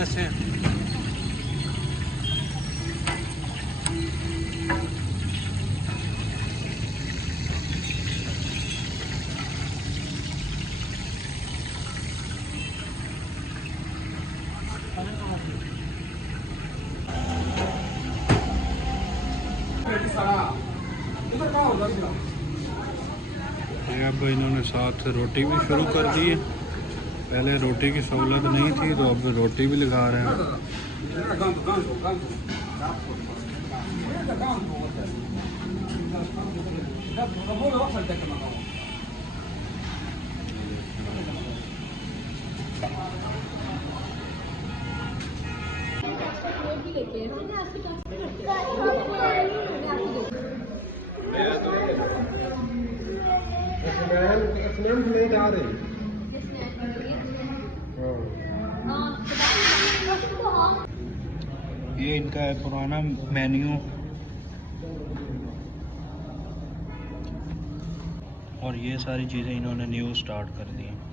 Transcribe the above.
ऐसे। अब इन्होंने साथ रोटी भी शुरू कर दी है। पहले रोटी की सहूलत नहीं थी तो अब रोटी भी लगा रहे हैं। नहीं जा रही। ये इनका है पुराना मेन्यू और ये सारी चीज़ें इन्होंने न्यू स्टार्ट कर दी हैं।